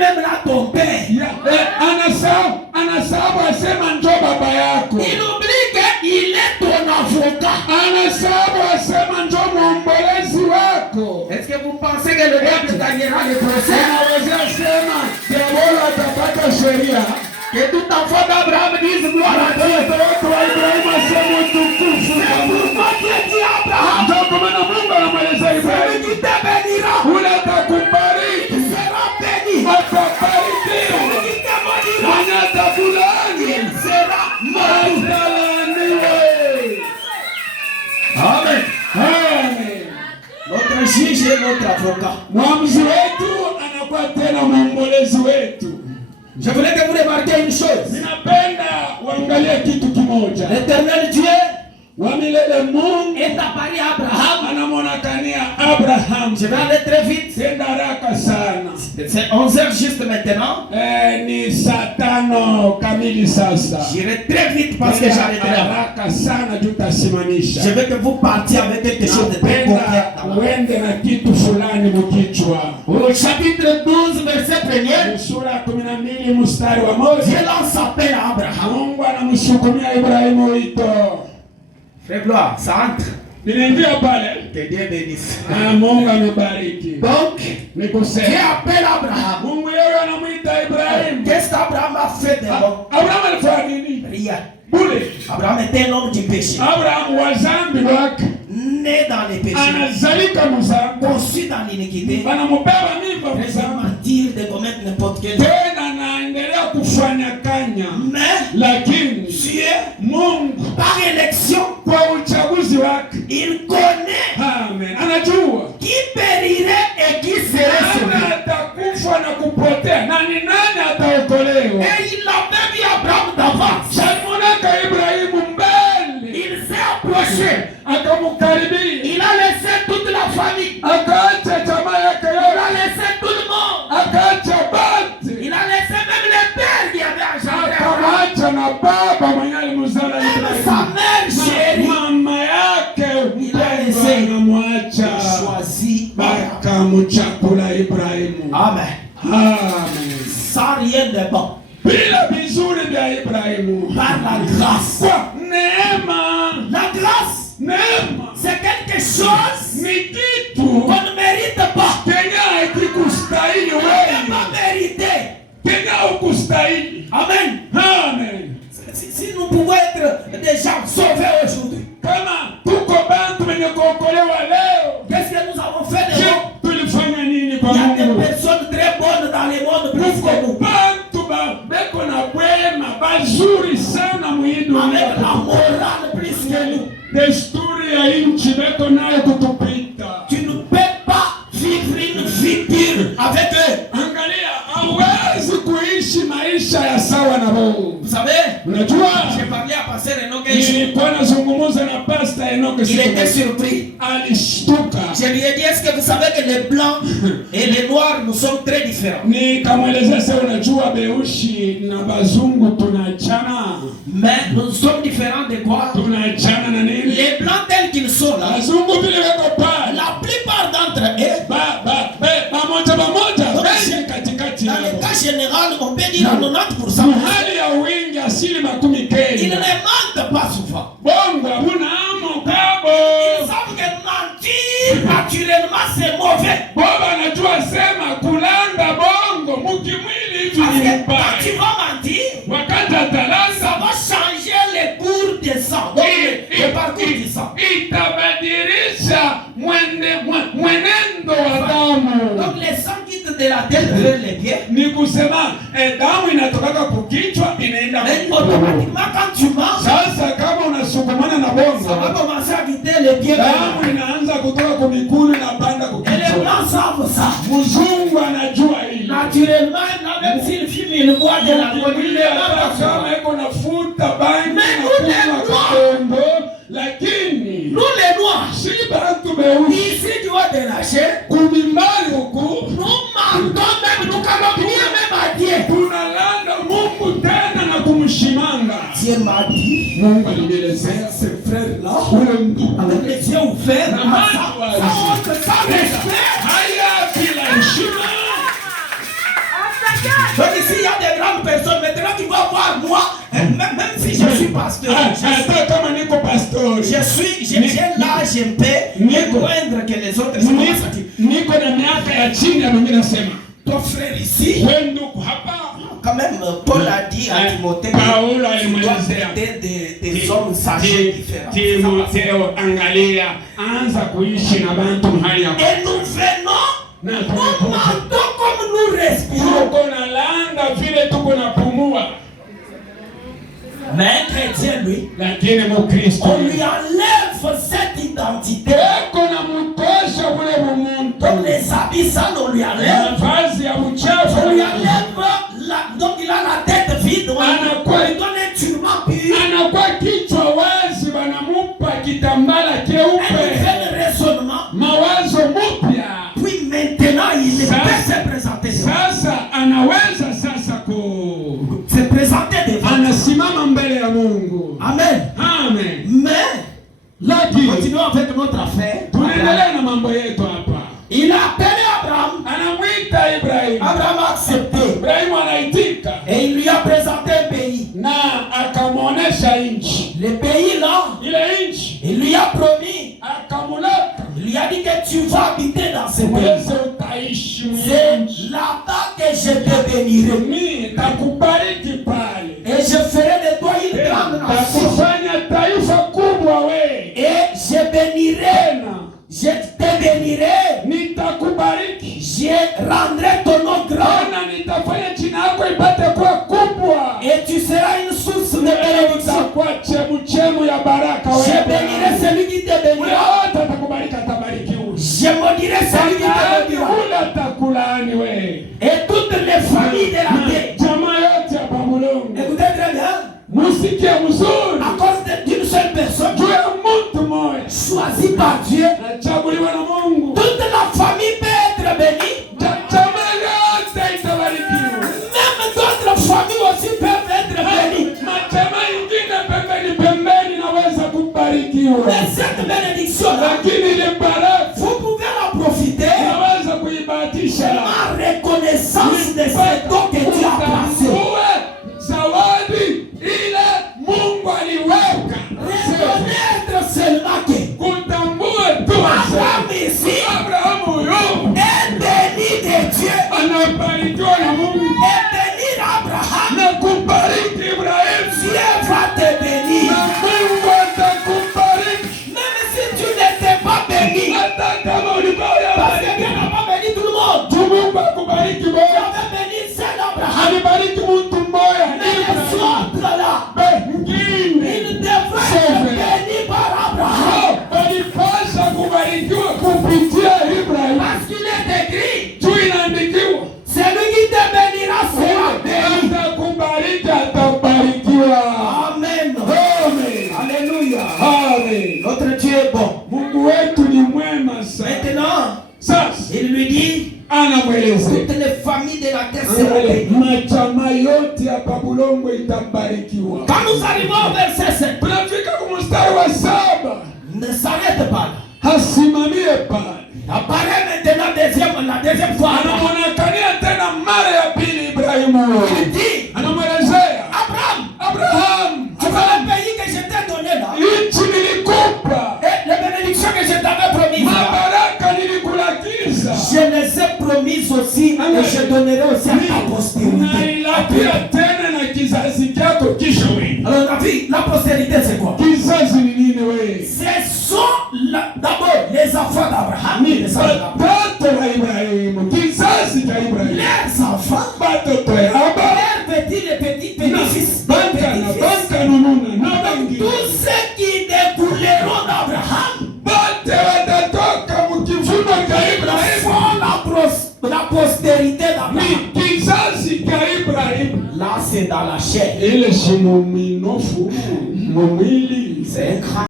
même là ton père. Anasabu asema njo baba yako. Il oublie qu'il est ton avocat. Anasabu asema njo muombolezi wako. Est-ce que vous pensez que le diable gagnera le procès? Unaweza sema diabolo atapata sheria. Que tout enfant d'Abraham dise gloire à Dieu. Watoto wa Ibrahimu asema utukufu. C'est pourquoi Dieu dit à Abraham. Ndio kwa maana Mungu anamweleza Celui Ibrahimu. qui te bénira. Ule atakubariki. Il sera béni. Atabarikiwa. Celui qui te maudira. Mwenye atakulaani. Il sera maudit. Atalaaniwe. Amen. Amen. Notre juge est notre avocat. Mwamuzi wetu anakuwa tena muombolezi wetu. Je voulais que vous remarquiez une chose. Ninapenda uangalie kitu kimoja. L'Éternel Dieu Wa milele Mungu est apparu à Abraham. anamwonekania Abraham. Je vais aller très vite. Tenda haraka sana. C'est 11h juste maintenant. Ni saa 5 kamili sasa. J'irai très vite parce que j'arrêterai là. Haraka sana tutasimamisha. Je veux que vous partiez avec quelque chose de très concret. Uende na kitu fulani mkichwa. Au chapitre 12 verset 1er. Sura 12 mstari wa 1. Dieu lance appel à Abraham. Mungu anamshukumia Ibrahimu wito. Frère Gloire, ça entre. Ninaingia pale. Que Dieu bénisse. Mungu amebariki. Donc, Dieu appelle Abraham. Mungu yeye anamuita Ibrahimu. Qu'est-ce qu'Abraham a fait d'abord? Abraham alifanya nini? Rien. Bule. Abraham était un homme du péché. Abraham wa zambi wake. Né dans les péchés. Anazalika mzambi. Conçu dans l'iniquité. Wanamubeba mimba Présentement mzambi. dire de commettre n'importe quel. Tena anaendelea kufanya kanya. Mais Lakini Dieu, Mungu par élection, kwa uchaguzi wake, il connaît amen, anajua qui périrait et qui serait sauvé. nani atakufa na kupotea na ni nani ataokolewa. Et il a même vu Abraham d'avance. Alimonaka Ibrahimu mbele, Il s'est approché. akamkaribia, Il a laissé toute la famille. akaacha jamaa yake Il a yote, laissé tout le monde. akaacha bati, Il a laissé même les pères qui avaient engendré Abraham. akamwacha na baba mwenye alimzala Même sa Ibrahimu, mère chérie. mama yake mpendwa anamwacha, Choisi akamchakula Ibrahimu. Amen. Amen. Sans rien de bon. Bila vizuri vya Ibrahimu. Par la grâce. Kwa neema. La grâce, Neema. c'est quelque chose Ni kitu. qu'on ne mérite pas. Kenya hakikustahili On ne wewe. peut pas mériter. Kenya hukustahili. Amen. Amen. Si nous pouvons être des gens sauvés aujourd'hui, Kama tuko bantu wenye kuokolewa leo. qu'est-ce que nous avons fait de Je bon? tulifanya nini kwa Il y a des Mungu? personnes très bonnes dans le monde plus Tuko que nous. bantu beko na wema bazuri sana muhidu. Avec la morale plus que nous. Desturi ya nchi beko nayo kutupita. Tu ne peux pas vivre une vie pure avec eux. Angalia, hauwezi kuishi maisha ya sawa na Mungu. Vous savez, Unajua, j'ai parlé à Pasteur Enoch un jour. nilikuwa nazungumza na Pastor Enoch Il siku était moja. surpris. Alishtuka. Je lui ai dit, est-ce que vous savez que les blancs et les noirs, nous sommes très différents? Nikamwelezea sasa, unajua beushi na bazungu tunachana. Mais nous sommes différents de quoi? Tunachana na nini? Les blancs tels qu'ils sont là, Bazungu vile wako pale. la plupart d'entre eux, Pamoja wengi katikati dans le yao. cas général, on peut dire à 90%, Hali ya wingi asili makumi ils kenda. ne mentent pas souvent. Bongo huna amo Ils kabo. savent que mentir naturellement c'est mauvais. Baba anajua sema kulanga bongo mukimwili hivi Parce ni que quand mbaya. tu vas mentir, Wakati ça atalanga va changer le cours du sang. Donc le parcours du sang. itabadilisha mwenendo wa damu. Donc le sang quitte de la tête vers les pieds. Ni kusema damu inatokaka kukichwa inaenda Mais kwa automatiquement quand tu manges, sasa. Kama unasukumana na ça va bongo, commencer à quitter les pieds. damu inaanza kutoka kumikulu na panda Et les kukichwa. blancs savent ça. Mzungu anajua hili. Naturellement, là, même s'il fume une boîte de la connu, il Ile est hata pas kama iko nafuta bangi Mais na nous, les kunywa Noirs, kikombo, lakini nous les noirs, si bantu beusi ici tu vas te lâcher. kumimbali huku Nous mentons même, nous calomnions même à Dieu. tunalanda Mungu tena na kumshimanga. Dieu m'a dit, Mungu alinielezea ce frère-là, ule mtu avec les yeux ouverts, na macho ça wazi, honte, ça respect. haya bila heshima, Donc ici, il y a des grandes personnes. Maintenant, tu vas voir moi, même si je suis pasteur, j'ai l'âge un peu moindre que les autres. Ton frère ici, quand même, Paul a dit à Timothée, tu dois aider des hommes sachés différents. Et nous venons comme nous respirons. Mais un chrétien, lui, on lui enlève cette identité. Comme les habits sales, on lui enlève. On lui enlève donc il a la tête vide. On lui donne un turban pur. Un raisonnement. Puis maintenant, il peut se présenter. Se présenter devant. Amen. Mais continuons avec notre affaire. Il a appelé Abraham. Abraham a accepté. Et il lui a présenté un pays. Le pays là, il lui a promis. Il lui a dit que tu vas habiter dans ce pays. C'est là-bas que je te bénirai. Et je ferai de toi une grande nation. Et je bénirai. Je te bénirai. Je rendrai ton nom grand. Et tu seras une source de bénédiction. Je bénirai celui qui te bénira. Je maudirai celui qui te maudira. Et toutes les familles de la terre. Écoutez très bien. À cause d'une seule personne choisie par Dieu, toute la famille peut être bénie. Même d'autres familles aussi peuvent être bénies. Mais cette bénédiction, vous pouvez la profiter en reconnaissance de ce don que Dieu a placé. Reconnaître seulement que Abraham ici est béni de Dieu. Et bénir Abraham, Dieu va te bénir. Même si tu n'étais pas béni, parce que Dieu n'a pas béni tout le monde. Il avait béni seul Abraham. Mais les autres là, ils devraient être bénis par Abraham. Parce qu'il est écrit, celui qui te bénira sera béni. Amen. Alléluia. Notre Dieu est bon. Maintenant, il lui dit, toutes les familles de la terre seront bénies. Quand nous arrivons au verset 7, ne s'arrête pas là. Apparaît maintenant la deuxième fois. Il dit, Abraham, tu vois le pays que je t'ai donné là, et les bénédictions que je t'avais promises là, je les ai promises aussi, et je donnerai aussi à ta postérité. Alors on a vu, la postérité c'est quoi? Ce sont d'abord les enfants d'Abraham. Les enfants, leurs petits-fils, tous ceux qui découleront d'Abraham font la postérité d'Abraham. Là c'est dans la chair. C'est un